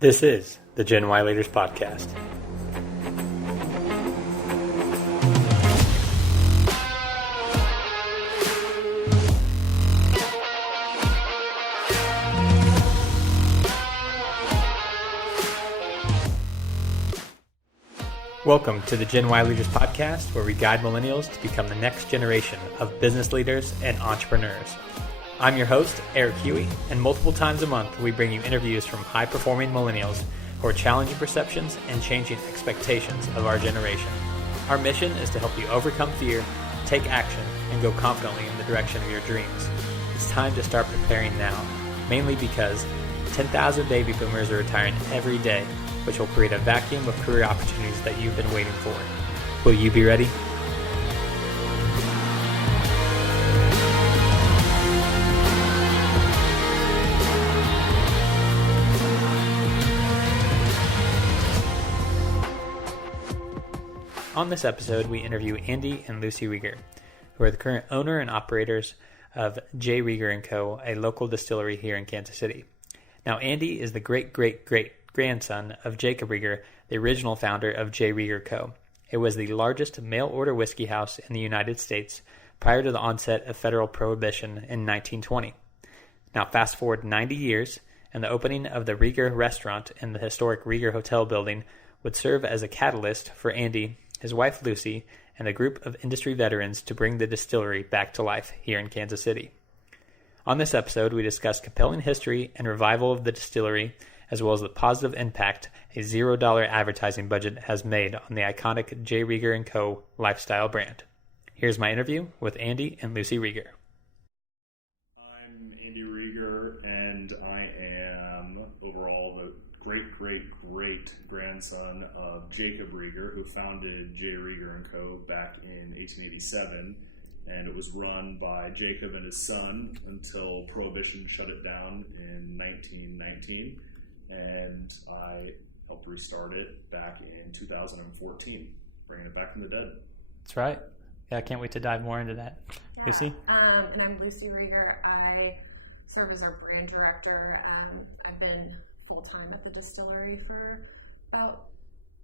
This is the Gen Y Leaders Podcast. Welcome to the Gen Y Leaders Podcast, where we guide millennials to become the next generation of business leaders and entrepreneurs. I'm your host, Eric Huey, and multiple times a month we bring you interviews from high-performing millennials who are challenging perceptions and changing expectations of our generation. Our mission is to help you overcome fear, take action, and go confidently in the direction of your dreams. It's time to start preparing now, mainly because 10,000 baby boomers are retiring every day, which will create a vacuum of career opportunities that you've been waiting for. Will you be ready? On this episode, we interview Andy and Lucy Rieger, who are the current owner and operators of Rieger Co, a local distillery here in Kansas City. Now, Andy is the great-great-great-grandson of Jacob Rieger, the original founder of Rieger Co. It was the largest mail-order whiskey house in the United States prior to the onset of Federal Prohibition in 1920. Now, fast forward 90 years, and the opening of the Rieger restaurant in the historic Rieger Hotel building would serve as a catalyst for Andy, his wife Lucy, and a group of industry veterans to bring the distillery back to life here in Kansas City. On this episode, we discuss compelling history and revival of the distillery, as well as the positive impact a $0 advertising budget has made on the iconic Rieger Co lifestyle brand. Here's my interview with Andy and Lucy Rieger. I'm Andy Rieger, and I am overall the great-great-great-grandson of Jacob Rieger, who founded Rieger Co back in 1887, and it was run by Jacob and his son until Prohibition shut it down in 1919, and I helped restart it back in 2014, bringing it back from the dead. That's right. Yeah, I can't wait to dive more into that. Yeah. Lucy? And I'm Lucy Rieger. I serve as our brand director. I've been full-time at the distillery for about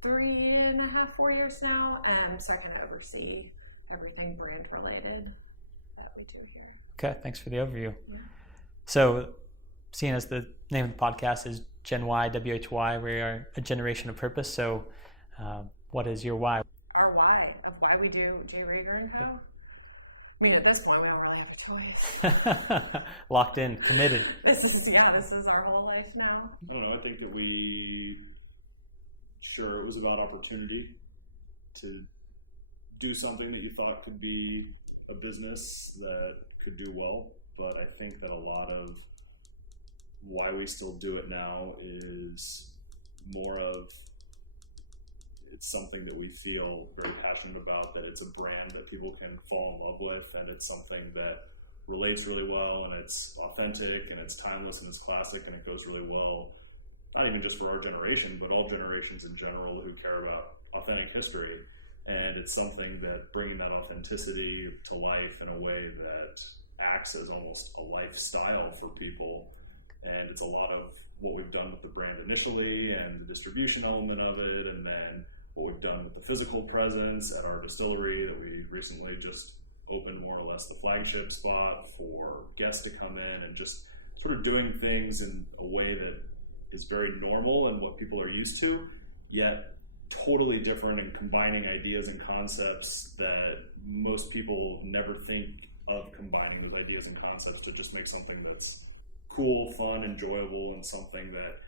4 years now, so I kind of oversee everything brand related that we do here. Okay, thanks for the overview. Yeah. So, seeing as the name of the podcast is Gen Y, WHY, we are a generation of purpose. So, what is your why? Our why of why we do Rieger Co. I mean, at this point, we don't really have a choice. Locked in, committed. This is our whole life now. I don't know, I think that it was about opportunity to do something that you thought could be a business that could do well, but I think that a lot of why we still do it now is more of it's something that we feel very passionate about, that it's a brand that people can fall in love with, and it's something that relates really well, and it's authentic, and it's timeless, and it's classic, and it goes really well, not even just for our generation, but all generations in general who care about authentic history. And it's something that bringing that authenticity to life in a way that acts as almost a lifestyle for people. And it's a lot of what we've done with the brand initially and the distribution element of it, and then what we've done with the physical presence at our distillery that we recently just opened more or less the flagship spot for guests to come in, and just sort of doing things in a way that is very normal and what people are used to, yet totally different, and combining ideas and concepts that most people never think of combining those ideas and concepts to just make something that's cool, fun, enjoyable, and something that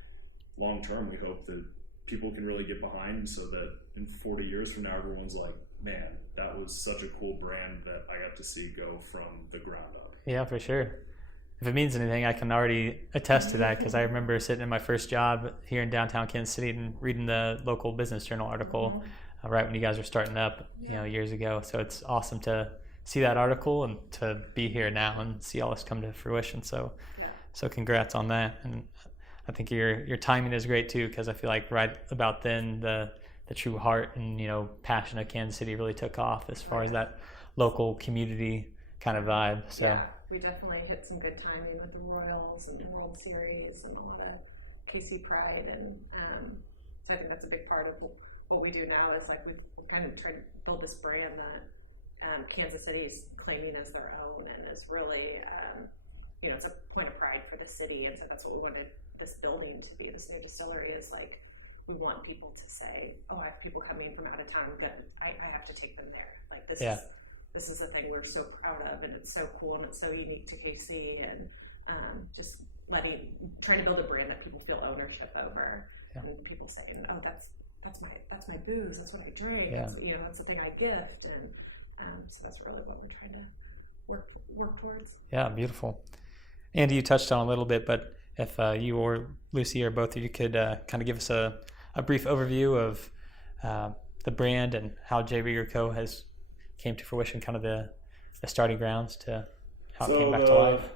long term we hope that people can really get behind, so that in 40 years from now everyone's like, man, that was such a cool brand that I got to see go from the ground up. Yeah, for sure. If it means anything, I can already attest to that, because I remember sitting in my first job here in downtown Kansas City and reading the local Business Journal article right when you guys were starting up, years ago. So it's awesome to see that article and to be here now and see all this come to fruition. So congrats on that. And I think your timing is great too, because I feel like right about then the true heart and passion of Kansas City really took off as far as that local community kind of vibe. So we definitely hit some good timing with the Royals and the World Series and all of that KC pride, and so I think that's a big part of what we do now. Is like we're kind of trying to build this brand that Kansas City is claiming as their own, and is really it's a point of pride for the city. And so that's what we wanted this building to be. This new distillery is like, we want people to say, oh, I have people coming from out of town, good, I have to take them there. Like this is a thing we're so proud of, and it's so cool, and it's so unique to KC, and just trying to build a brand that people feel ownership over. And people saying, oh, that's my booze, that's what I drink, that's the thing I gift, and so that's really what we're trying to work towards. Yeah, beautiful. Andy, you touched on a little bit, but if you or Lucy or both of you could kind of give us a brief overview of the brand and how J. Rieger Co. has came to fruition, kind of the starting grounds to how it came back to life.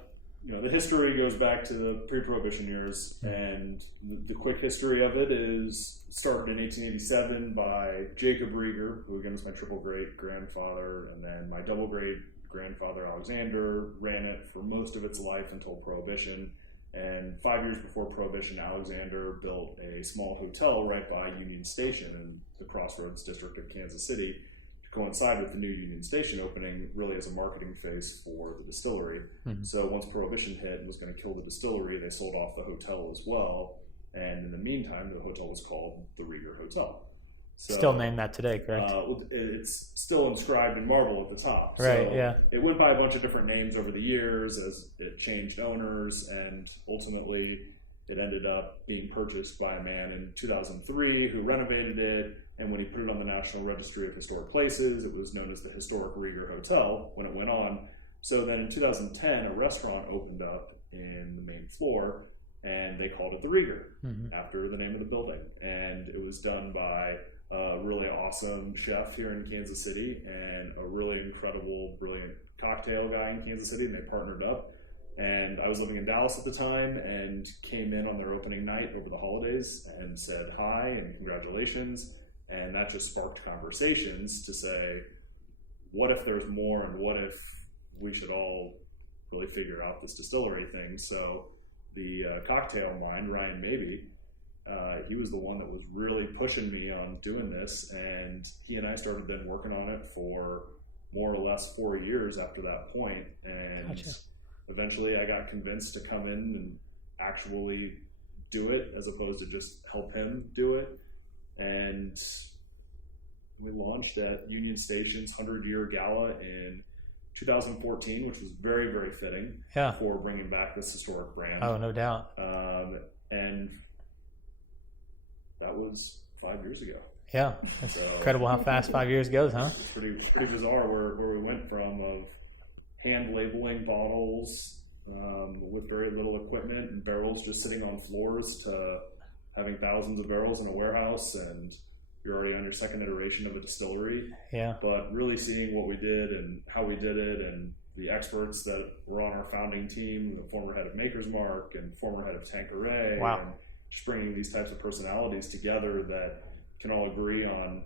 The history goes back to the pre-Prohibition years, and the quick history of it is started in 1887 by Jacob Rieger, who again was my triple great grandfather, and then my double great grandfather Alexander ran it for most of its life until Prohibition. And 5 years before Prohibition, Alexander built a small hotel right by Union Station in the Crossroads district of Kansas City to coincide with the new Union Station opening, really as a marketing phase for the distillery. Mm-hmm. So once Prohibition hit and was going to kill the distillery, they sold off the hotel as well. And in the meantime, the hotel was called the Rieger Hotel. So, still named that today, correct? It's still inscribed in marble at the top. Right, so yeah. It went by a bunch of different names over the years as it changed owners, and ultimately it ended up being purchased by a man in 2003 who renovated it, and when he put it on the National Registry of Historic Places, it was known as the Historic Rieger Hotel when it went on. So then in 2010, a restaurant opened up in the main floor, and they called it the Rieger, after the name of the building. And it was done by a really awesome chef here in Kansas City and a really incredible, brilliant cocktail guy in Kansas City, and they partnered up. And I was living in Dallas at the time and came in on their opening night over the holidays and said hi and congratulations. And that just sparked conversations to say, what if there's more, and what if we should all really figure out this distillery thing? So the cocktail mind, Ryan Mabey, he was the one that was really pushing me on doing this, and he and I started then working on it for more or less 4 years after that point. And gotcha. Eventually I got convinced to come in and actually do it as opposed to just help him do it. And we launched at Union Station's 100-year gala in 2014, which was very, very fitting for bringing back this historic brand. Oh, no doubt. And that was 5 years ago. Yeah, it's incredible how fast 5 years goes, huh? It's pretty bizarre where we went from of hand labeling bottles with very little equipment and barrels just sitting on floors to having thousands of barrels in a warehouse, and you're already on your second iteration of a distillery. Yeah. But really seeing what we did and how we did it, and the experts that were on our founding team, the former head of Maker's Mark and former head of Tanqueray, and just bringing these types of personalities together that can all agree on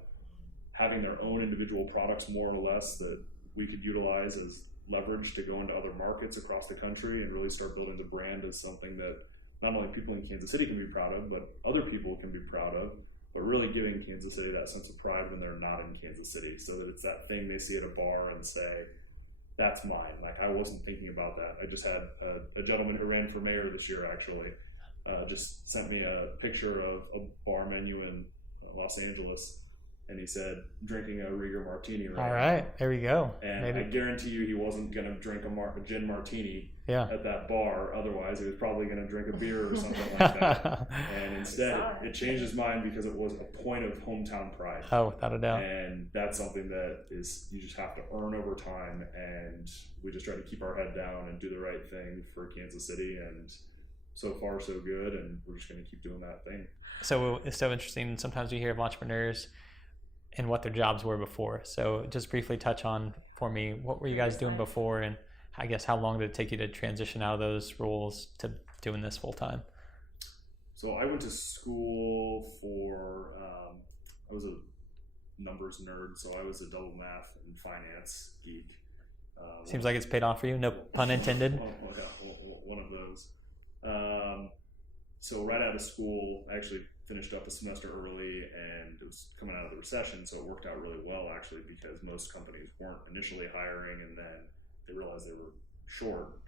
having their own individual products, more or less, that we could utilize as leverage to go into other markets across the country and really start building the brand as something that not only people in Kansas City can be proud of, but other people can be proud of, but really giving Kansas City that sense of pride when they're not in Kansas City, so that it's that thing they see at a bar and say, that's mine. Like, I wasn't thinking about that. I just had a gentleman who ran for mayor this year, actually, just sent me a picture of a bar menu in Los Angeles, and he said, drinking a Rieger martini right now. All right, there we go. And maybe. I guarantee you he wasn't going to drink a gin martini at that bar. Otherwise, he was probably going to drink a beer or something like that. And instead, it changed his mind because it was a point of hometown pride. Oh, without a doubt. And that's something that is, you just have to earn over time. And we just try to keep our head down and do the right thing for Kansas City. And so far, so good. And we're just going to keep doing that thing. So it's so interesting. Sometimes we hear of entrepreneurs and what their jobs were before. So just briefly touch on for me, what were you guys doing before, and I guess how long did it take you to transition out of those roles to doing this full time? So I went to school for, I was a numbers nerd, so I was a double math and finance geek. Seems like it's paid off for you, no pun intended. One of those. so right out of school, I actually finished up a semester early, and it was coming out of the recession, so it worked out really well actually, because most companies weren't initially hiring, and then they realized they were short.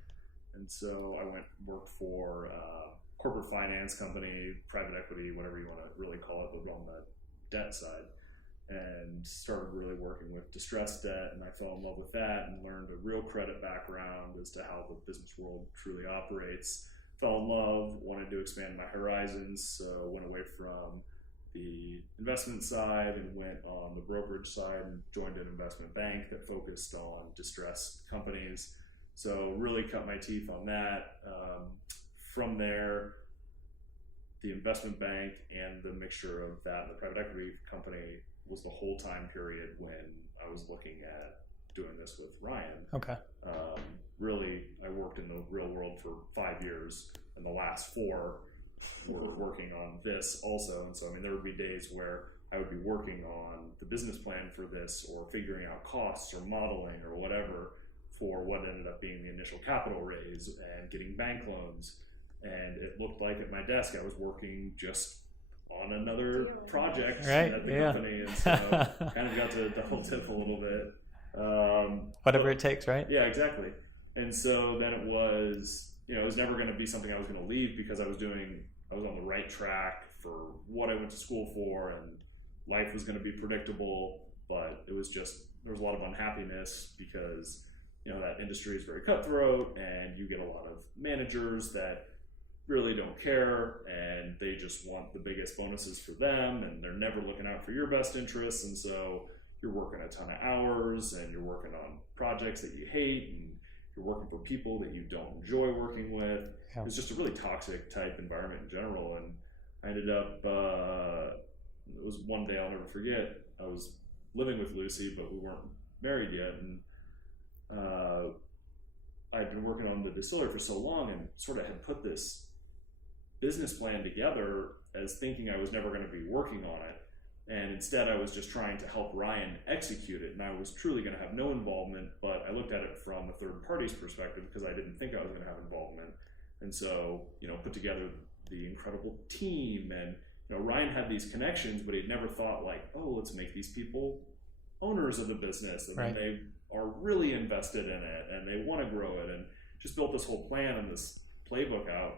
And so I went and worked for a corporate finance company, private equity, whatever you want to really call it, but on the debt side, and started really working with distressed debt, and I fell in love with that and learned a real credit background as to how the business world truly operates. Fell in love, wanted to expand my horizons, so went away from the investment side and went on the brokerage side and joined an investment bank that focused on distressed companies. So really cut my teeth on that. From there, the investment bank and the mixture of that and the private equity company was the whole time period when I was looking at doing this with Ryan. Okay. Really, I worked in the real world for 5 years, and the last 4 were working on this also. And so, I mean, there would be days where I would be working on the business plan for this, or figuring out costs or modeling or whatever for what ended up being the initial capital raise and getting bank loans. And it looked like at my desk I was working just on another project at the company, and so kind of got to double dip a little bit. Whatever it takes, right? Yeah, exactly. And so then it was, it was never going to be something I was going to leave, because I was on the right track for what I went to school for, and life was going to be predictable, but it was just, there was a lot of unhappiness because, that industry is very cutthroat, and you get a lot of managers that really don't care, and they just want the biggest bonuses for them, and they're never looking out for your best interests. And so you're working a ton of hours, and you're working on projects that you hate, and you're working for people that you don't enjoy working with. Yeah. It's just a really toxic type environment in general. And I ended up, it was one day I'll never forget, I was living with Lucy, but we weren't married yet, and I'd been working on the distillery for so long, and sort of had put this business plan together as thinking I was never going to be working on it, and instead I was just trying to help Ryan execute it, and I was truly going to have no involvement. But I looked at it from a third party's perspective, because I didn't think I was going to have involvement. And so, put together the incredible team, and Ryan had these connections, but he'd never thought like, oh, let's make these people owners of the business, and right. then they are really invested in it, and they want to grow it, and just built this whole plan and this playbook out.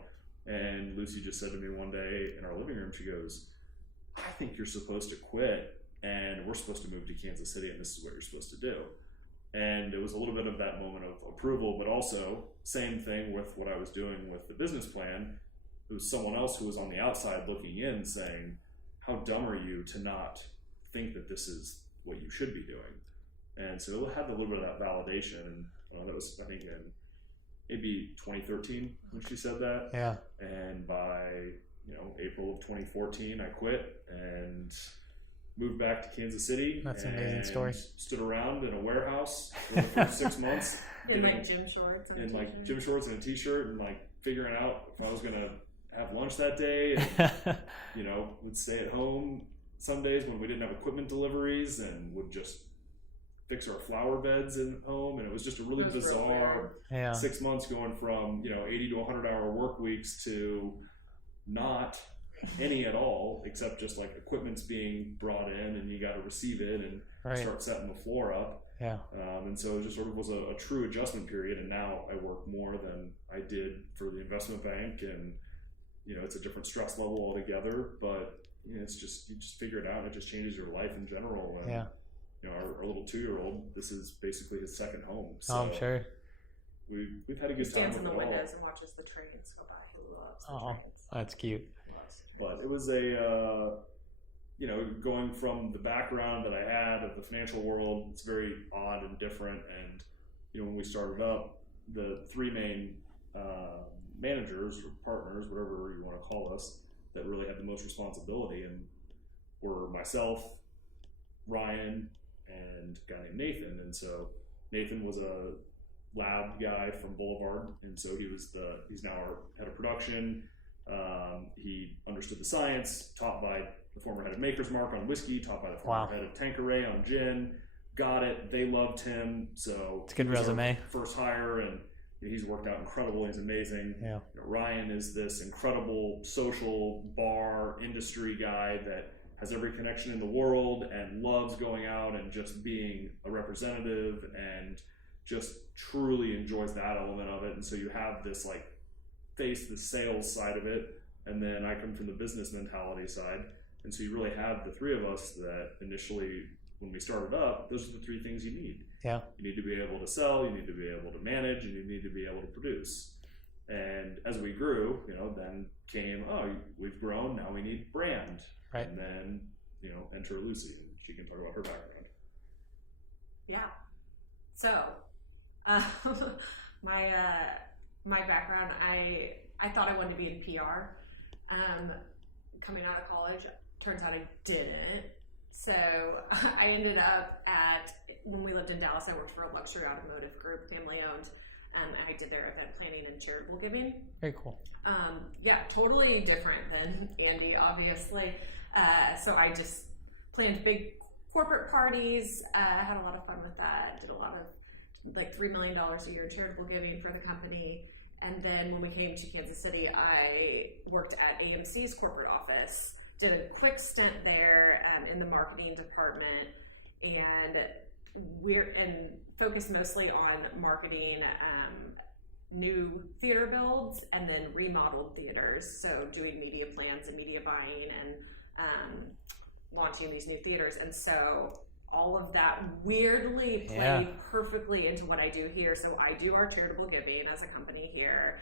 And Lucy just said to me one day in our living room, she goes, I think you're supposed to quit, and we're supposed to move to Kansas City, and this is what you're supposed to do. And it was a little bit of that moment of approval, but also same thing with what I was doing with the business plan. It was someone else who was on the outside looking in saying, how dumb are you to not think that this is what you should be doing? And so it had a little bit of that validation, and that was, I think, in maybe 2013 when she said that. Yeah. And by April of 2014, I quit and moved back to Kansas City. That's an amazing story. Stood around in a warehouse for the first 6 months. In like gym shorts and a t-shirt, and like figuring out if I was gonna have lunch that day, and would stay at home some days when we didn't have equipment deliveries, and would just fix our flower beds at home. And it was just a really bizarre 6 months, going from 80 to 100-hour work weeks to not any at all, except just like equipment's being brought in, and you got to receive it and start setting the floor up. Yeah. And so it just sort of was a true adjustment period. And now I work more than I did for the investment bank, and it's a different stress level altogether. But it's just, you just figure it out, and it just changes your life in general. And, yeah. Our little 2-year-old, this is basically his second home. So I'm sure. We've had a good time. Stands in the windows and watches the trains go by. He loves the trains. That's cute. But it was a, going from the background that I had of the financial world, it's very odd and different. And, when we started up, the 3 main managers or partners, whatever you want to call us, that really had the most responsibility, and were myself, Ryan, and a guy named Nathan. And so Nathan was a lab guy from Boulevard, and so he's now our head of production. He understood the science, taught by the former head of Maker's Mark on whiskey, taught by the former head of Tanqueray on gin. Got it. They loved him. So it's a good resume. First hire, and he's worked out incredible. He's amazing. Yeah. Ryan is this incredible social bar industry guy that has every connection in the world and loves going out and just being a representative and just truly enjoys that element of it. And so you have this like face the sales side of it, and then I come from the business mentality side. And so you really have the three of us that initially, when we started up, those are the three things you need. Yeah. You need to be able to sell, you need to be able to manage, and you need to be able to produce. And as we grew, then came, we've grown, now we need brand. Right. And then, enter Lucy, and she can talk about her background. Yeah. So, my background, I thought I wanted to be in PR. Coming out of college, turns out I didn't. So I ended up when we lived in Dallas, I worked for a luxury automotive group, family owned. I did their event planning and charitable giving. Very cool. Yeah, totally different than Andy, obviously. So I just planned big corporate parties, had a lot of fun with that, did a lot of like $3 million a year in charitable giving for the company. And then when we came to Kansas City, I worked at AMC's corporate office, did a quick stint there in the marketing department, and focused mostly on marketing new theater builds and then remodeled theaters. So doing media plans and media buying and launching these new theaters. And so all of that weirdly played perfectly into what I do here. So I do our charitable giving as a company here.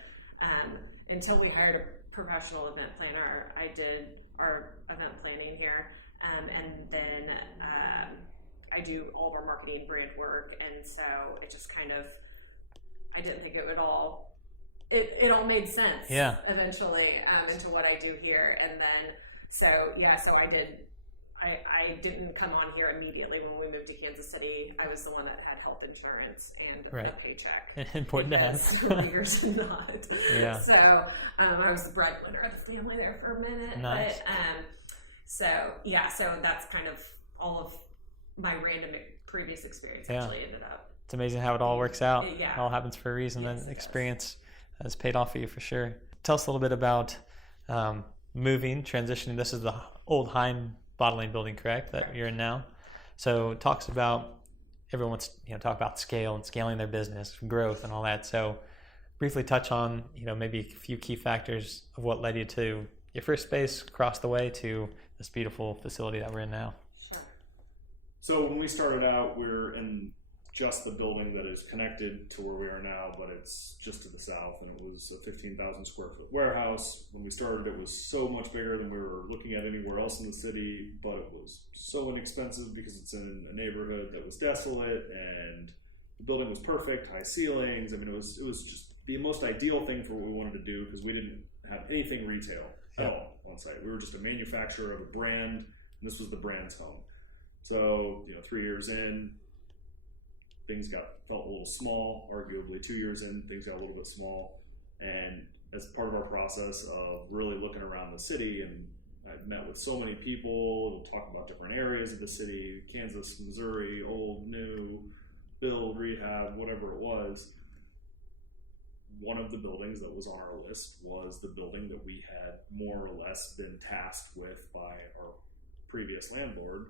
Until we hired a professional event planner, I did our event planning here. And then I do all of our marketing brand work. And so it just kind of, I didn't think it would all, it all made sense eventually into what I do here. And then, so I didn't come on here immediately when we moved to Kansas City. I was the one that had health insurance and a paycheck. Important to have. Rieger's did not. Yeah. So I was the breadwinner of the family there for a minute. Nice. But, so that's kind of all of my random previous experience actually ended up. It's amazing how it all works out. It all happens for a reason. Yes, and experience has paid off for you for sure. Tell us a little bit about transitioning. This is the old Heim bottling building, correct? That you're in now. So talks about everyone wants talk about scale and scaling their business, growth, and all that. So briefly touch on maybe a few key factors of what led you to your first space across the way to this beautiful facility that we're in now. Sure. So when we started out, we're in just the building that is connected to where we are now, but it's just to the south, and it was a 15,000 square foot warehouse. When we started, it was so much bigger than we were looking at anywhere else in the city, but it was so inexpensive because it's in a neighborhood that was desolate, and the building was perfect, high ceilings. I mean, it was just the most ideal thing for what we wanted to do because we didn't have anything retail at all on site. We were just a manufacturer of a brand, and this was the brand's home. So, 3 years in, things felt a little small. Arguably 2 years in, things got a little bit small. And as part of our process of really looking around the city, and I've met with so many people to talk about different areas of the city, Kansas, Missouri, old, new, build, rehab, whatever it was. One of the buildings that was on our list was the building that we had more or less been tasked with by our previous landlord.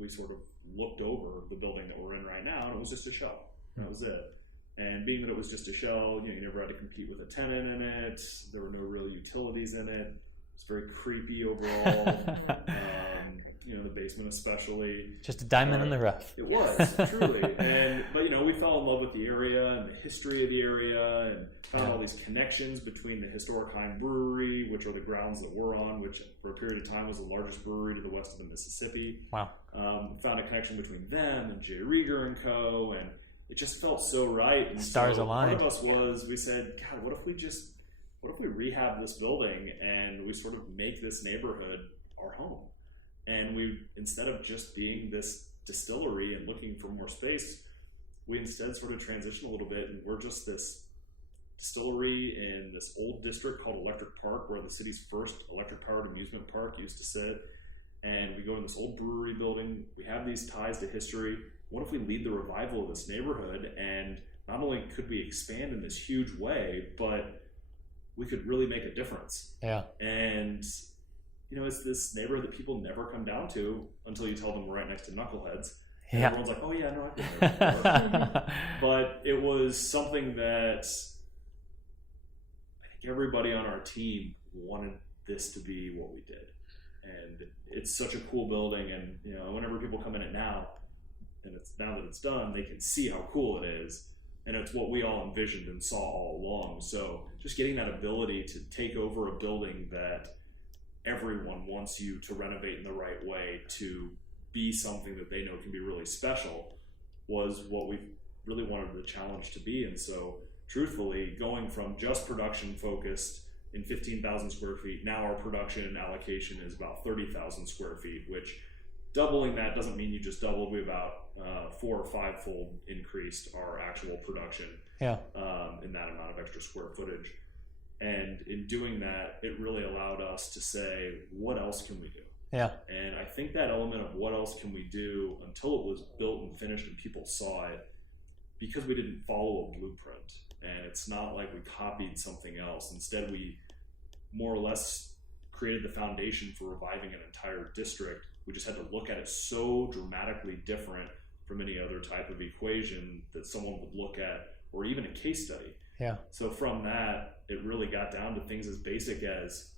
We sort of looked over the building that we're in right now, and it was just a shell. That was it. And being that it was just a shell, you never had to compete with a tenant in it. There were no real utilities in it. It's very creepy overall. The basement especially. Just a diamond in the rough. It was, truly. But we fell in love with the area and the history of the area, and found all these connections between the historic Heim Brewery, which are the grounds that we're on, which for a period of time was the largest brewery to the west of the Mississippi. Wow. Found a connection between them and Rieger Co, and it just felt so right. And stars aligned. Part of us we said, God, what if we rehab this building and we sort of make this neighborhood our home? And we, instead of just being this distillery and looking for more space, we instead sort of transition a little bit, and we're just this distillery in this old district called Electric Park, where the city's first electric-powered amusement park used to sit. And we go in this old brewery building. We have these ties to history. What if we lead the revival of this neighborhood and not only could we expand in this huge way, but we could really make a difference. Yeah. And, it's this neighborhood that people never come down to until you tell them we're right next to Knuckleheads. And everyone's like, oh yeah, no, I've been there before. But it was something that I think everybody on our team wanted this to be what we did. And it's such a cool building, and whenever people come in it now, and now that it's done, they can see how cool it is, and it's what we all envisioned and saw all along. So just getting that ability to take over a building that everyone wants you to renovate in the right way to be something that they know can be really special was what we really wanted the challenge to be. And so truthfully, going from just production focused in 15,000 square feet, now our production allocation is about 30,000 square feet, which doubling that doesn't mean you just doubled. We about 4 or 5 fold increased our actual production in that amount of extra square footage. And in doing that, it really allowed us to say, what else can we do? Yeah. And I think that element of what else can we do until it was built and finished and people saw it, because we didn't follow a blueprint. And it's not like we copied something else. Instead, we more or less created the foundation for reviving an entire district. We just had to look at it so dramatically different from any other type of equation that someone would look at, or even a case study. Yeah. So from that, it really got down to things as basic as,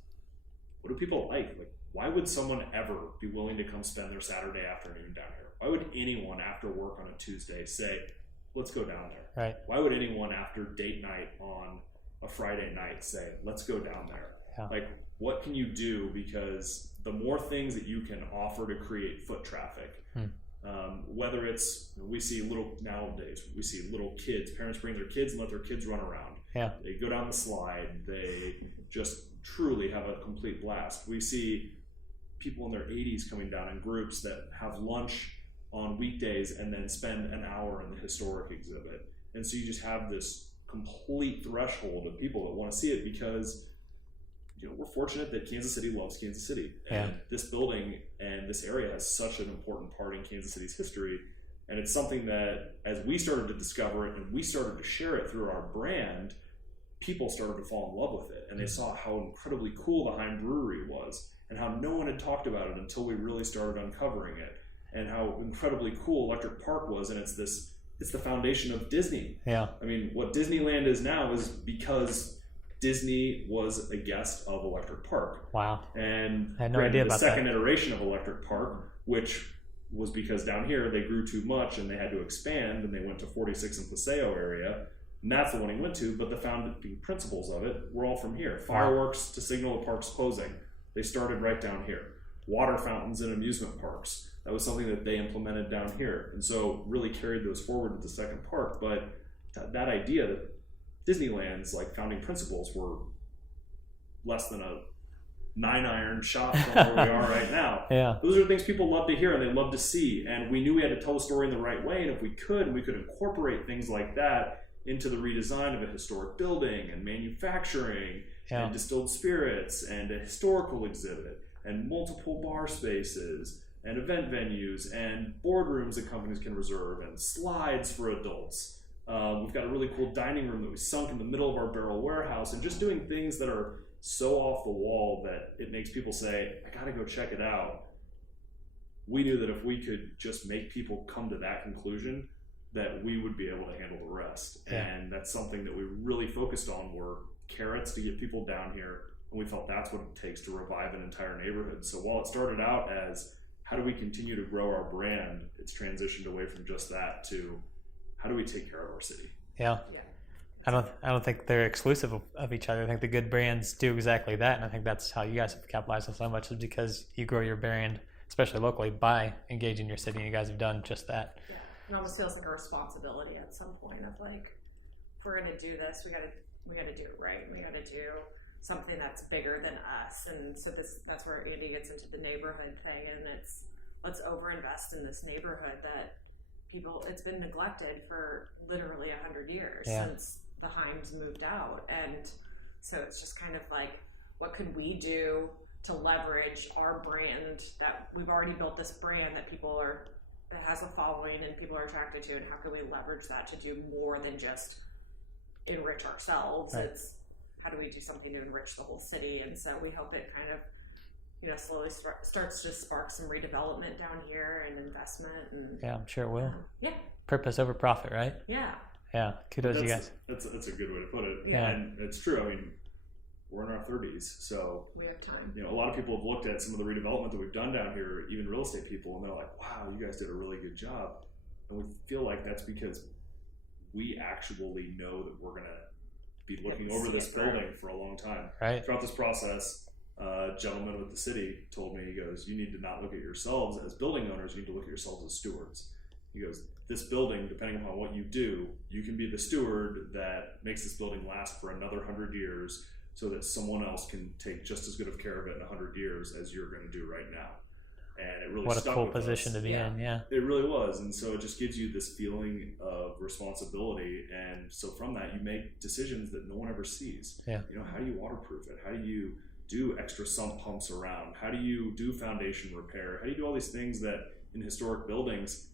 what do people like? Like, why would someone ever be willing to come spend their Saturday afternoon down here? Why would anyone after work on a Tuesday say, let's go down there? Right. Why would anyone after date night on a Friday night say, let's go down there? Yeah. Like, what can you do? Because the more things that you can offer to create foot traffic, whether it's, we see nowadays, we see little kids, parents bring their kids and let their kids run around. Yeah. They go down the slide. They just truly have a complete blast. We see people in their 80s coming down in groups that have lunch on weekdays and then spend an hour in the historic exhibit. And so you just have this complete threshold of people that want to see it, because we're fortunate that Kansas City loves Kansas City. And this building and this area has such an important part in Kansas City's history. And it's something that, as we started to discover it and we started to share it through our brand, people started to fall in love with it. And they saw how incredibly cool the Heim Brewery was, and how no one had talked about it until we really started uncovering it, and how incredibly cool Electric Park was. And it's the foundation of Disney. Yeah. I mean, what Disneyland is now is because Disney was a guest of Electric Park. Wow. And I had no idea about the that. second iteration of Electric Park, which was because down here they grew too much and they had to expand, and they went to 46 and Paseo area. And that's the one he went to, but the founding principles of it were all from here. Fireworks to signal the park's closing. They started right down here. Water fountains in amusement parks. That was something that they implemented down here. And so really carried those forward to the second park. But that idea that Disneyland's founding principles were less than a 9-iron shot from where we are right now. Yeah. Those are things people love to hear and they love to see. And we knew we had to tell the story in the right way. And if we could incorporate things like that into the redesign of a historic building and manufacturing and distilled spirits and a historical exhibit and multiple bar spaces and event venues and boardrooms that companies can reserve and slides for adults. We've got a really cool dining room that we sunk in the middle of our barrel warehouse, and just doing things that are so off the wall that it makes people say, I gotta go check it out. We knew that if we could just make people come to that conclusion, that we would be able to handle the rest. Yeah. And that's something that we really focused on, were carrots to get people down here. And we felt that's what it takes to revive an entire neighborhood. So while it started out as, how do we continue to grow our brand, it's transitioned away from just that to, how do we take care of our city? Yeah. I don't think they're exclusive of each other. I think the good brands do exactly that, and I think that's how you guys have capitalized on so much, is because you grow your brand, especially locally, by engaging your city, and you guys have done just that. Yeah, it almost feels like a responsibility at some point of if we're gonna do this, we gotta do it right. We gotta do something that's bigger than us, and so that's where Andy gets into the neighborhood thing, and it's, let's overinvest in this neighborhood that it's been neglected for literally 100 years since the Heims moved out. And so it's just kind of what could we do to leverage our brand, that we've already built this brand that people are it has a following and people are attracted to, and how can we leverage that to do more than just enrich ourselves? Right. It's how do we do something to enrich the whole city? And so we hope it kind of, slowly starts to spark some redevelopment down here and investment. And Yeah, I'm sure it will. yeah, Purpose over profit, right? yeah, Yeah, kudos to you guys. That's a good way to put it. Yeah. And it's true. I mean, we're in our 30s, so we have time. a lot of people have looked at some of the redevelopment that we've done down here, even real estate people, and they're like, wow, you guys did a really good job. And we feel like that's because we actually know that we're going to be looking over this building for a long time. Right. Throughout this process, a gentleman with the city told me, he goes, you need to not look at yourselves as building owners, you need to look at yourselves as stewards. He goes, this building, depending upon what you do, you can be the steward that makes this building last for another 100 years so that someone else can take just as good of care of it in 100 years as you're going to do right now. And it really What a stuck cool with position us. to be in, yeah. It really was. And so it just gives you this feeling of responsibility. And so from that, you make decisions that no one ever sees. Yeah. How do you waterproof it? How do you do extra sump pumps around? How do you do foundation repair? How do you do all these things that in historic buildings,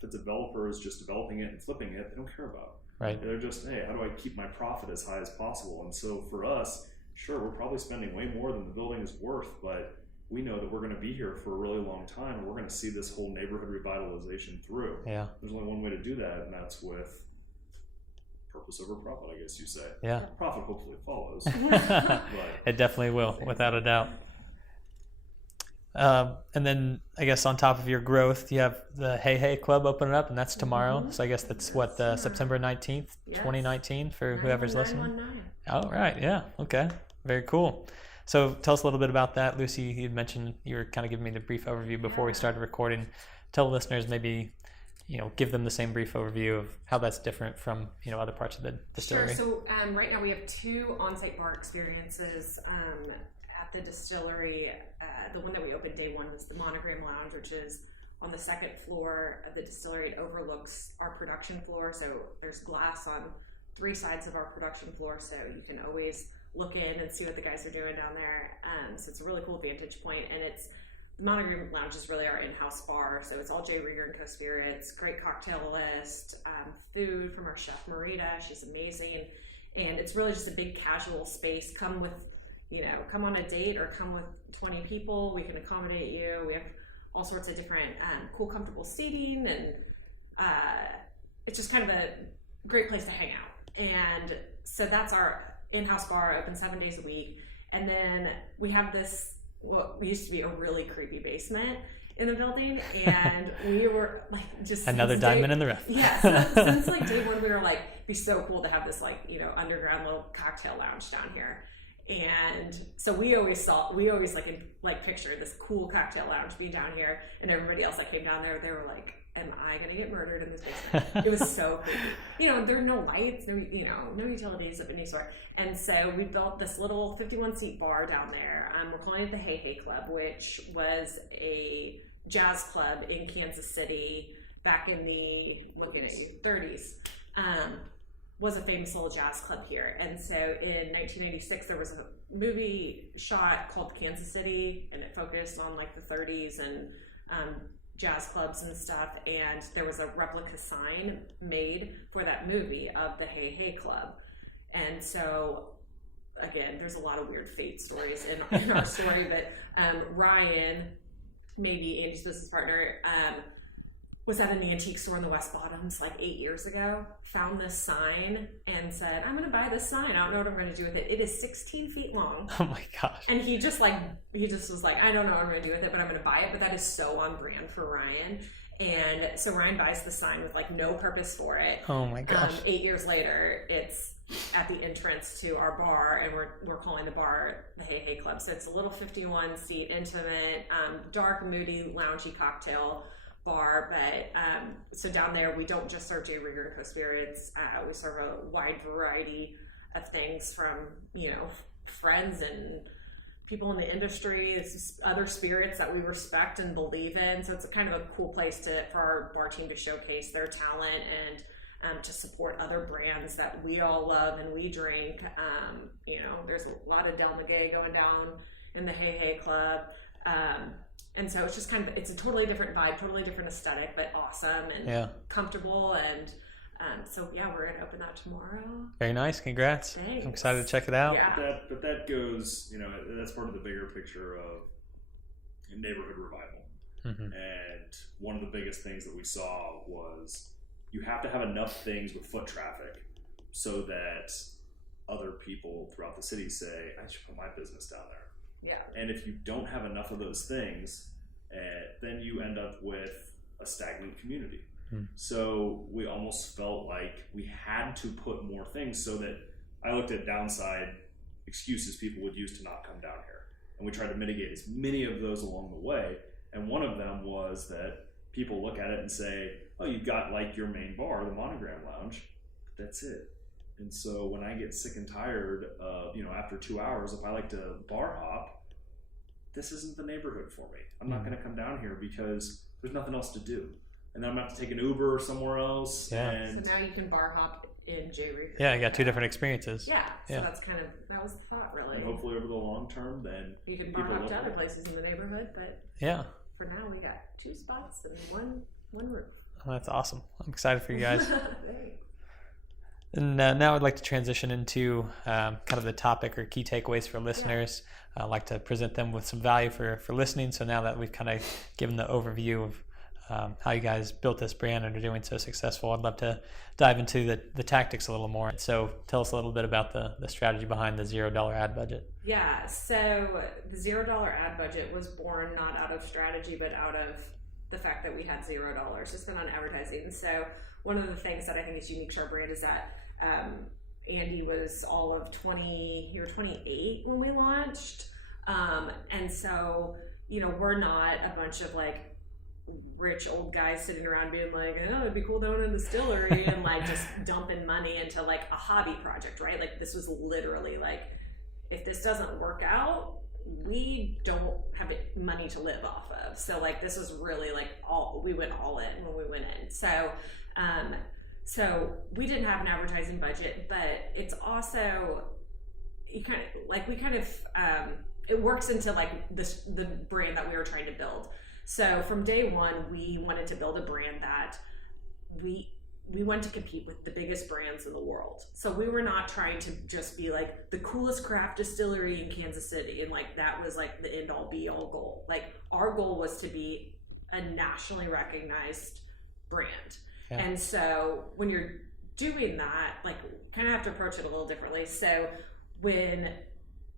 the developer is just developing it and flipping it, they don't care about. Right. They're just, hey, how do I keep my profit as high as possible? And so for us, sure, we're probably spending way more than the building is worth, but we know that we're going to be here for a really long time, and we're going to see this whole neighborhood revitalization through. Yeah. There's only one way to do that, and that's with purpose over profit, I guess you say. Yeah. Profit hopefully follows. It definitely will, without a doubt. And then I guess on top of your growth, you have the Hey Hey Club opening up, and that's tomorrow. Mm-hmm. So I guess that's September 19th, Yes. 2019 for whoever's listening. 919. Oh, right. Yeah. Okay. Very cool. So tell us a little bit about that. Lucy, you mentioned you were kind of giving me the brief overview before we started recording. Tell listeners maybe, give them the same brief overview of how that's different from, other parts of the distillery. Sure. So right now we have 2 on-site bar experiences at the distillery. The one that we opened day 1 was the Monogram Lounge, which is on the 2nd floor of the distillery. It overlooks our production floor. So there's glass on 3 sides of our production floor. So you can always look in and see what the guys are doing down there. So it's a really cool vantage point. And the Monogram Lounge is really our in-house bar. So it's all J. Rieger Co. spirits, great cocktail list, food from our chef Marita. She's amazing. And it's really just a big casual space. Come on a date or come with 20 people. We can accommodate you. We have all sorts of different cool, comfortable seating. And it's just kind of a great place to hang out. And so that's our in-house bar, open 7 days a week. And then we have this, what used to be a really creepy basement in the building, and we were just another diamond in the rough. Yeah, since day 1 we were it'd be so cool to have this underground little cocktail lounge down here. And so we always pictured this cool cocktail lounge being down here, and everybody else that came down there, they were like, am I gonna get murdered in this basement? It was so creepy. There are no lights, no utilities of any sort. And so we built this little 51-seat bar down there. We're calling it the Hey Hey Club, which was a jazz club in Kansas City back in the 30s. Was a famous little jazz club here. And so in 1996 there was a movie shot called Kansas City, and it focused on the 30s and jazz clubs and stuff, and there was a replica sign made for that movie of the Hey Hey Club. And so again, there's a lot of weird fate stories in our story, but Ryan, maybe Andy's business partner, was at an antique store in the West Bottoms 8 years ago, found this sign and said, I'm going to buy this sign. I don't know what I'm going to do with it. It is 16 feet long. Oh my gosh. And he just was like, I don't know what I'm going to do with it, but I'm going to buy it. But that is so on brand for Ryan. And so Ryan buys the sign with no purpose for it. Oh my gosh. 8 years later, it's at the entrance to our bar, and we're calling the bar the Hey Hey Club. So it's a little 51-seat, intimate, dark, moody, loungy cocktail bar. But so down there we don't just serve J. Rieger Co. spirits. We serve a wide variety of things from friends and people in the industry. It's other spirits that we respect and believe in. So it's a kind of a cool place for our bar team to showcase their talent and to support other brands that we all love and we drink. There's a lot of Del Maguey going down in the Hey Hey Club. And so it's just kind of, it's a totally different vibe, totally different aesthetic, but awesome and comfortable. And so yeah, we're going to open that tomorrow. Very nice. Congrats. Thanks. I'm excited to check it out. Yeah. But that goes, you know, that's part of the bigger picture of neighborhood revival. Mm-hmm. And one of the biggest things that we saw was you have to have enough things with foot traffic so that other people throughout the city say, I should put my business down there. Yeah. And if you don't have enough of those things, then you end up with a stagnant community. So we almost felt like we had to put more things, so that I looked at downside excuses people would use to not come down here. And we tried to mitigate as many of those along the way. And one of them was that people look at it and say, oh, you've got like your main bar, the Monogram Lounge. That's it. And so when I get sick and tired of, you know, after 2 hours, if I like to bar hop, this isn't the neighborhood for me. I'm not going to come down here because there's nothing else to do. And then I'm going to have to take an Uber somewhere else. Yeah. And So now you can bar hop in J. Rieger. Yeah, you got two different experiences. Yeah. So Yeah. that's kind of, that was the thought, really. and hopefully over the long term, then You can bar people hop to love other it. places in the neighborhood, but Yeah. for now we got 2 spots and one roof. Well, that's awesome. I'm excited for you guys. Thanks. And now I'd like to transition into kind of the topic or key takeaways for listeners. I'd like to present them with some value for listening. So now that we've kind of given the overview of how you guys built this brand and are doing so successful, I'd love to dive into the tactics a little more. So tell us a little bit about the strategy behind the $0 ad budget. Yeah, so the $0 ad budget was born not out of strategy, but out of the fact that we had $0 to spend on advertising. So one of the things that I think is unique to our brand is that Andy was all of 28 when we launched. And so, you know, we're not a bunch of like rich old guys sitting around being like, oh, it'd be cool to own a distillery and like just dumping money into like a hobby project, right? Like this was literally like, if this doesn't work out, we don't have money to live off of. So like this was really like we went all in when we went in. So so we didn't have an advertising budget, but it's also it works into like the brand that we were trying to build. So from day one, we wanted to build a brand that we wanted to compete with the biggest brands in the world. So we were not trying to just be like the coolest craft distillery in Kansas City, and like that was like the end all be all goal. Like our goal was to be a nationally recognized brand. Yeah. And so when you're doing that, like kind of have to approach it a little differently. So when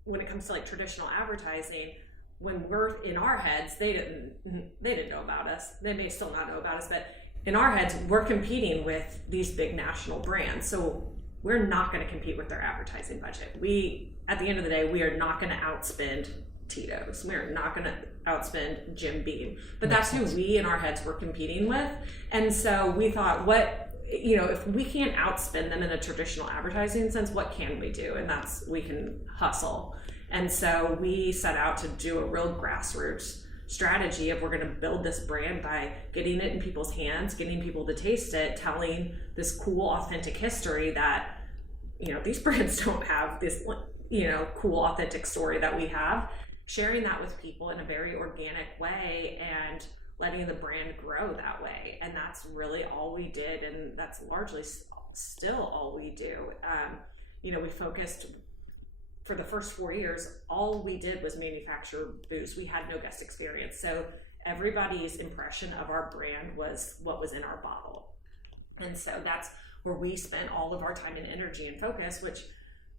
it comes to like traditional advertising, when we're in our heads, they didn't know about us. They may still not know about us, but in our heads, we're competing with these big national brands. So we're not going to compete with their advertising budget. At the end of the day, we are not going to outspend Tito's. We're not going to outspend Jim Beam. But that's who we in our heads were competing with. And so we thought, if we can't outspend them in a traditional advertising sense, what can we do? And we can hustle. And so we set out to do a real grassroots strategy of we're going to build this brand by getting it in people's hands, getting people to taste it, telling this cool, authentic history that, these brands don't have this, cool, authentic story that we have, sharing that with people in a very organic way and letting the brand grow that way. And that's really all we did. And that's largely still all we do. We focused for the first 4 years, all we did was manufacture booze. We had no guest experience. So everybody's impression of our brand was what was in our bottle. And so that's where we spent all of our time and energy and focus, which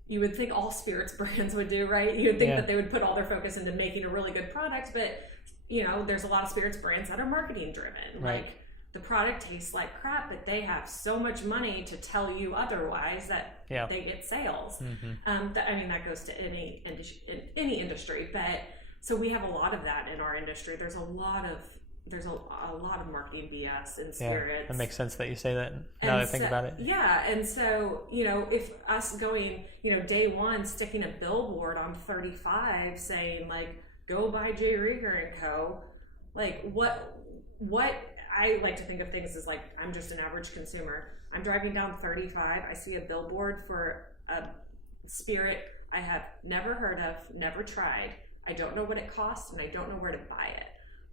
you would think all spirits brands would do, right? You would think that they would put all their focus into making a really good product, but there's a lot of spirits brands that are marketing driven. Right. Like the product tastes like crap, but they have so much money to tell you otherwise that they get sales. Mm-hmm. That goes to any industry, but so we have a lot of that in our industry. There's a lot of marketing BS in spirits. Yeah, that makes sense that you say that now that I think about it. Yeah, and so if us going day one sticking a billboard on 35 saying like go buy J. Rieger Co, like what I like to think of things as like, I'm just an average consumer. I'm driving down 35. I see a billboard for a spirit I have never heard of, never tried. I don't know what it costs and I don't know where to buy it.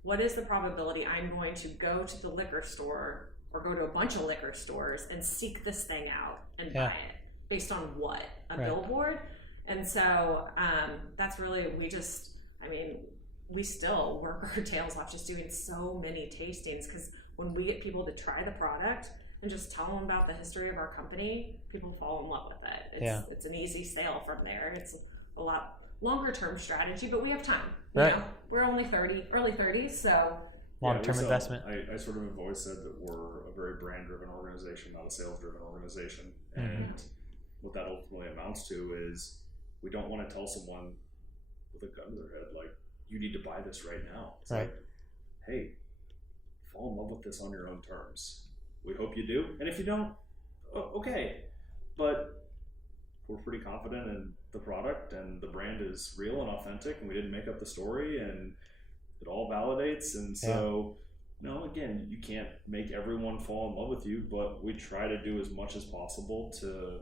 what is the probability I'm going to go to the liquor store or go to a bunch of liquor stores and seek this thing out and buy it based on what? A billboard? And so that's really, we still work our tails off just doing so many tastings, because when we get people to try the product and just tell them about the history of our company, people fall in love with it. It's an easy sale from there. It's a lot longer term strategy, but we have time. You know? We're only early 30s, so long-term investment. I sort of have always said that we're a very brand-driven organization, not a sales-driven organization. And what that ultimately amounts to is we don't want to tell someone with a gun to their head, like, you need to buy this right now. It's like, hey, fall in love with this on your own terms. We hope you do. And if you don't, okay. But we're pretty confident in the product, and the brand is real and authentic, and we didn't make up the story, and it all validates. And so, again, you can't make everyone fall in love with you, but we try to do as much as possible to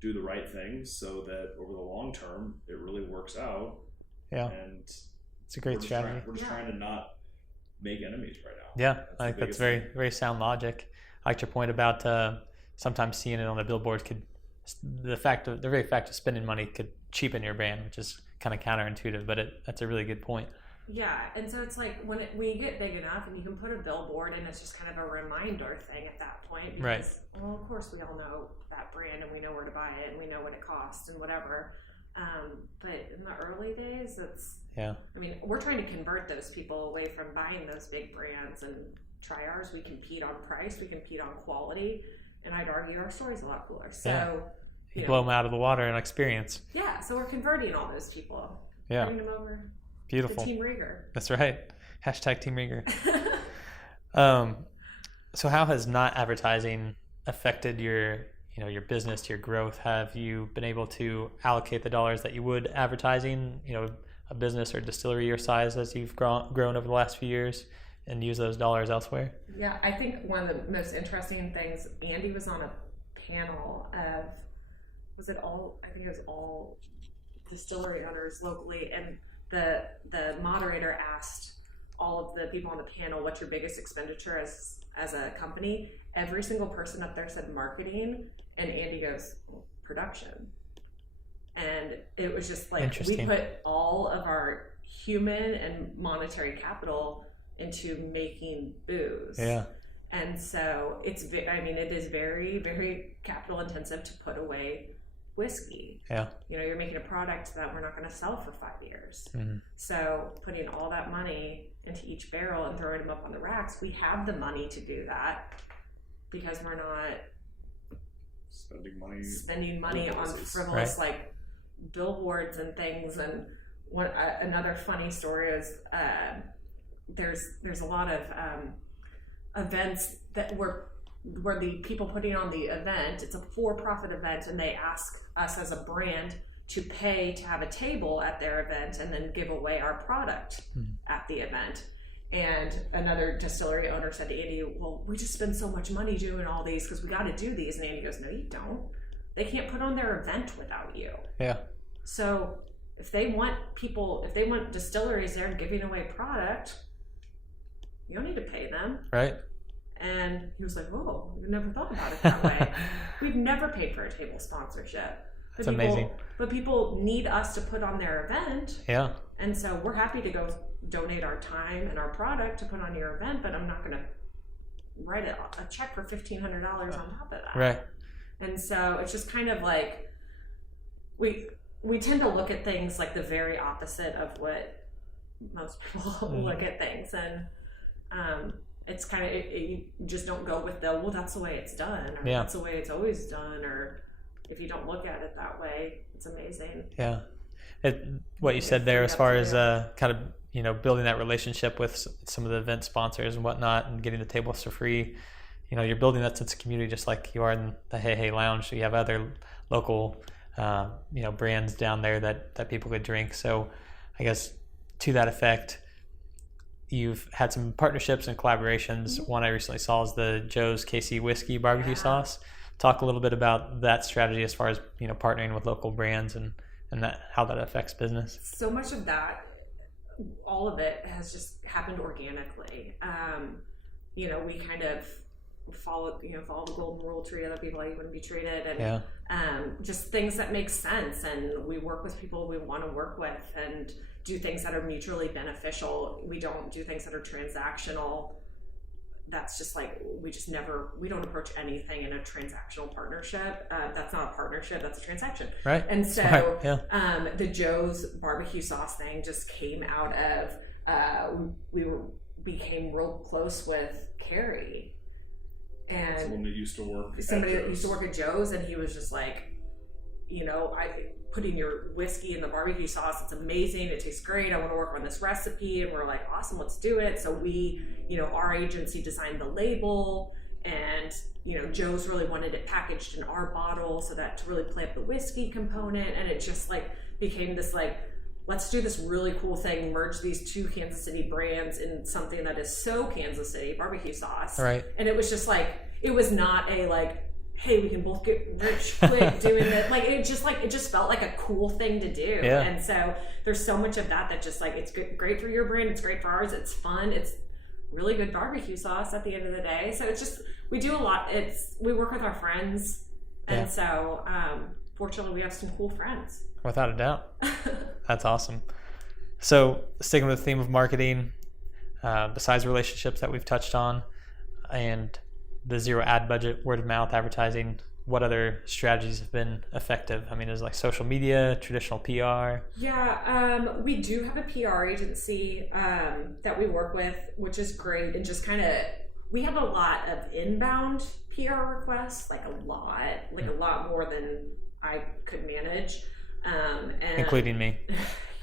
do the right things so that over the long term, it really works out. Yeah. And it's a great strategy. We're just trying to not make enemies right now. Yeah, I think that's very, very sound logic. I like your point about sometimes seeing it on a billboard the very fact of spending money could cheapen your brand, which is kind of counterintuitive, but that's a really good point. Yeah, and so it's like when you get big enough and you can put a billboard, and it's just kind of a reminder thing at that point, because well, of course we all know that brand and we know where to buy it and we know what it costs and whatever. But in the early days, we're trying to convert those people away from buying those big brands and try ours. We compete on price, we compete on quality, and I'd argue our story's a lot cooler. So you blow them out of the water and experience. Yeah, so we're converting all those people. Yeah. Bringing them over. Beautiful. To Team Rieger. That's right. # Team Rieger. So how has not advertising affected your business, your growth? Have you been able to allocate the dollars that you would advertising, a business or distillery your size as you've grown over the last few years, and use those dollars elsewhere? Yeah, I think one of the most interesting things, Andy was on a panel of, I think it was all distillery owners locally, and the moderator asked all of the people on the panel, what's your biggest expenditure as a company? Every single person up there said marketing, and Andy goes, production. And it was just like, we put all of our human and monetary capital into making booze. Yeah. And so it is very, very capital intensive to put away whiskey. Yeah. You're making a product that we're not going to sell for 5 years. Mm-hmm. So putting all that money into each barrel and throwing them up on the racks, we have the money to do that because we're not spending money on frivolous like billboards and things. And another funny story is there's a lot of events that where the people putting on the event, it's a for-profit event, and they ask us as a brand to pay to have a table at their event and then give away our product at the event. And another distillery owner said to Andy, well, we just spend so much money doing all these because we got to do these. And Andy goes, no, you don't. They can't put on their event without you. Yeah. So if they want distilleries there giving away product, you don't need to pay them. Right. And he was like, whoa, we never thought about it that way. We've never paid for a table sponsorship. That's amazing. But people need us to put on their event. Yeah. And so we're happy to go donate our time and our product to put on your event, but I'm not going to write a check for $1,500 on top of that. Right. And so it's just kind of like we tend to look at things like the very opposite of what most people look at things. And it's kind of, you just don't go with that's the way it's done, or that's the way it's always done, or if you don't look at it that way, it's amazing. Yeah. What you said there as far as kind of, building that relationship with some of the event sponsors and whatnot and getting the tables for free, you're building that sense of community just like you are in the Hey Hey Lounge. So you have other local, brands down there that people could drink. So I guess to that effect, you've had some partnerships and collaborations. One I recently saw is the Joe's KC Whiskey Barbecue Sauce. Talk a little bit about that strategy as far as, partnering with local brands and that how that affects business. So much of that all of it has just happened organically. We kind of follow the golden rule, treat other people like you wouldn't be treated, and just things that make sense. And we work with people we want to work with and do things that are mutually beneficial. We don't do things that are transactional. That's just like, we don't approach anything in a transactional partnership. That's not a partnership, that's a transaction. Right. And so the Joe's barbecue sauce thing just came out of, became real close with Carrie. And someone that used to work at Joe's, and he was just like, I put in your whiskey in the barbecue sauce. It's amazing. It tastes great. I want to work on this recipe. And we're like, awesome, let's do it. So we, our agency designed the label, and, Joe's really wanted it packaged in our bottle so that to really play up the whiskey component. And it just like became this like, let's do this really cool thing, merge these two Kansas City brands in something that is so Kansas City, barbecue sauce. Right. And it was just like, it was not a like, hey, we can both get rich quick doing it. Like, it just felt like a cool thing to do. Yeah. And so there's so much of that just like, it's great for your brand. It's great for ours. It's fun. It's really good barbecue sauce at the end of the day. So it's just, we do a lot. We work with our friends. And so, fortunately we have some cool friends. Without a doubt. That's awesome. So sticking with the theme of marketing, besides relationships that we've touched on and the zero ad budget, word of mouth advertising, what other strategies have been effective? I mean, is like social media, traditional PR? Yeah, we do have a PR agency that we work with, which is great. And just kind of, we have a lot of inbound PR requests, like a lot more than I could manage. And including me.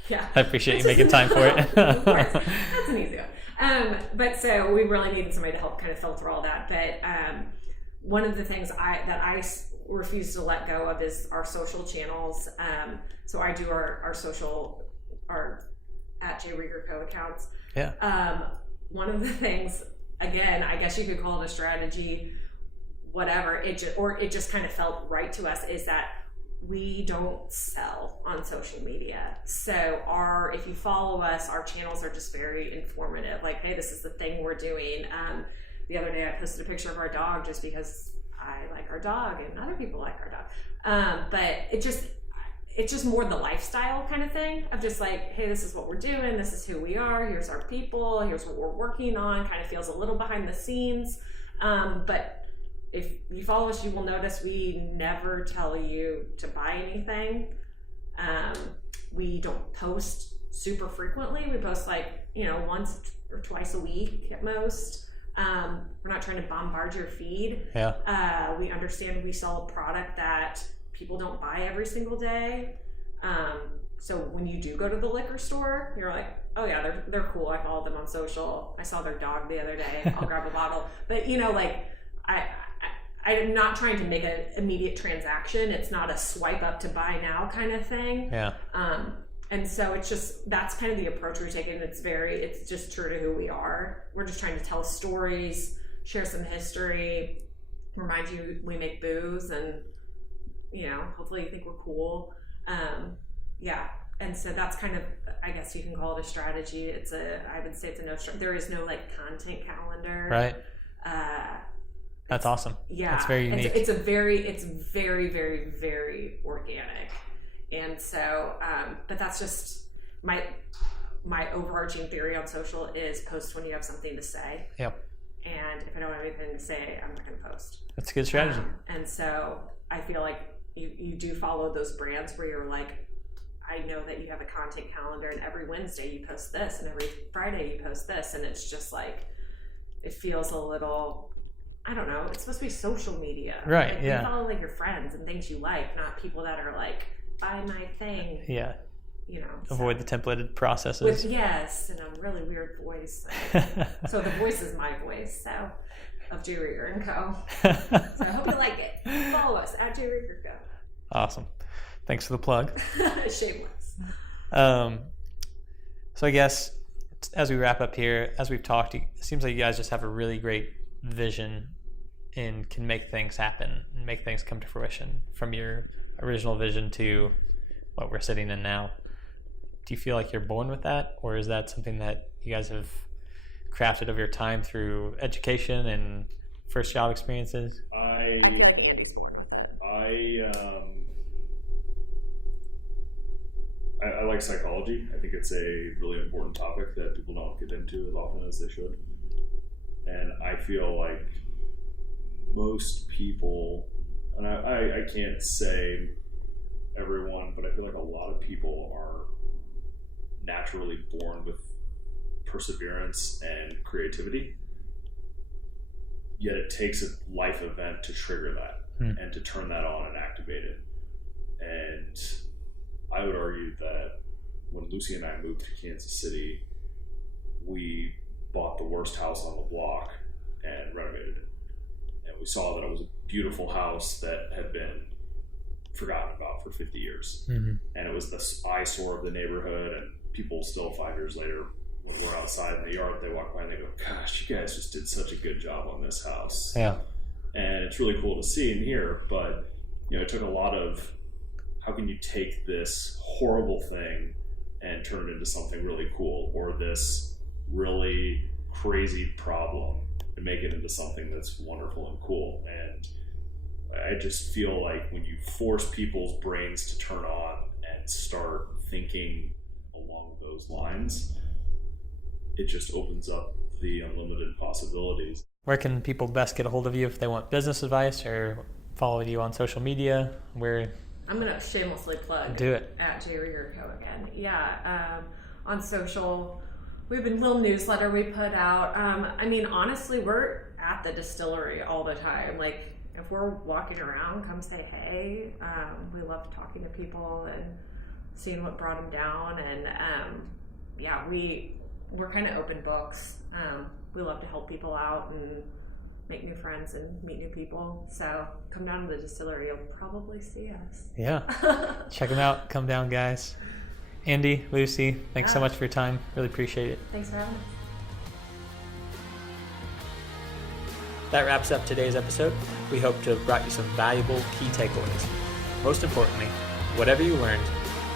Yeah. I appreciate you making time for it. Of course. That's an easy one. But so we really needed somebody to help kind of filter all that. But one of the things I refuse to let go of is our social channels. So I do our social, our at Rieger Co accounts. Yeah. One of the things, again, I guess you could call it a strategy, whatever, it just kind of felt right to us, is that we don't sell on social media. So if you follow us, our channels are just very informative. Like, hey, this is the thing we're doing. The other day I posted a picture of our dog just because I like our dog and other people like our dog. But it's just more the lifestyle kind of thing of just like, hey, this is what we're doing. This is who we are. Here's our people. Here's what we're working on. Kind of feels a little behind the scenes. But if you follow us, you will notice we never tell you to buy anything. We don't post super frequently. We post like, once or twice a week at most. We're not trying to bombard your feed. Yeah. We understand we sell a product that people don't buy every single day. So when you do go to the liquor store, you're like, oh yeah, they're cool. I followed them on social. I saw their dog the other day. I'll grab a bottle. But I'm not trying to make an immediate transaction. It's not a swipe up to buy now kind of thing. Yeah. And so that's kind of the approach we're taking. It's just true to who we are. We're just trying to tell stories, share some history, remind you we make booze, and, hopefully you think we're cool. Yeah. And so that's kind of, I guess you can call it a strategy. I would say there is no like content calendar. Right. That's awesome. Yeah. It's very unique. It's very, very, very organic. And so, but that's just my overarching theory on social is post when you have something to say. Yep. And if I don't have anything to say, I'm not going to post. That's a good strategy. And so I feel like you do follow those brands where you're like, I know that you have a content calendar, and every Wednesday you post this, and every Friday you post this, and it's just like, it feels a little, I don't know, it's supposed to be social media. Right, like, yeah. You follow like your friends and things you like, not people that are like, buy my thing. Yeah. So. Avoid the templated processes. Yes, and a really weird voice. So the voice is my voice, so, of Rieger Co. So I hope you like it. Follow us at Rieger Co. Awesome. Thanks for the plug. Shameless. So I guess as we wrap up here, as we've talked, it seems like you guys just have a really great vision and can make things happen and make things come to fruition from your original vision to what we're sitting in now. do you feel like you're born with that, or is that something that you guys have crafted over your time through education and first job experiences? I feel like Andy's born with it. I like psychology. I think it's a really important topic that people don't get into as often as they should. And I feel like most people, and I can't say everyone, but I feel like a lot of people are naturally born with perseverance and creativity. Yet it takes a life event to trigger that and to turn that on and activate it. And I would argue that when Lucy and I moved to Kansas City, we bought the worst house on the block and renovated it. And we saw that it was a beautiful house that had been forgotten about for 50 years. And it was the eyesore of the neighborhood, and people still 5 years later, when we're outside in the yard, they walk by and they go, gosh, you guys just did such a good job on this house. Yeah. And it's really cool to see and hear, but it took a lot of, how can you take this horrible thing and turn it into something really cool, or this really crazy problem and make it into something that's wonderful and cool. And I just feel like when you force people's brains to turn on and start thinking along those lines, it just opens up the unlimited possibilities. Where can people best get a hold of you if they want business advice or follow you on social media? Where? I'm going to shamelessly plug. Do it. At Rieger Co again. Yeah. On social, we have a little newsletter we put out. Honestly, we're at the distillery all the time. Like, if we're walking around, come say hey. We love talking to people and seeing what brought them down. And we're kind of open books. We love to help people out and make new friends and meet new people. So come down to the distillery. You'll probably see us. Yeah. Check them out. Come down, guys. Andy, Lucy, thanks so much for your time. Really appreciate it. Thanks for having us. That wraps up today's episode. We hope to have brought you some valuable key takeaways. Most importantly, whatever you learned,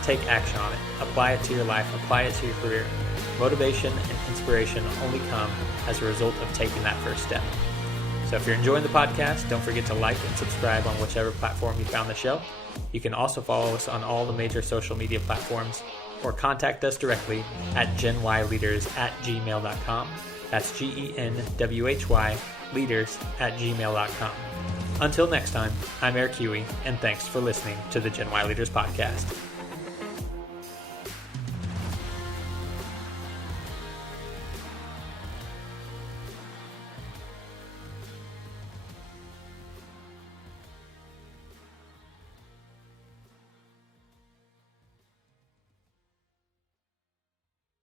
take action on it. Apply it to your life. Apply it to your career. Motivation and inspiration only come as a result of taking that first step. So if you're enjoying the podcast, don't forget to like and subscribe on whichever platform you found the show. You can also follow us on all the major social media platforms or contact us directly at genwhyleaders@gmail.com. That's GENWHY leaders@gmail.com. Until next time, I'm Eric Huey, and thanks for listening to the Gen Y Leaders Podcast.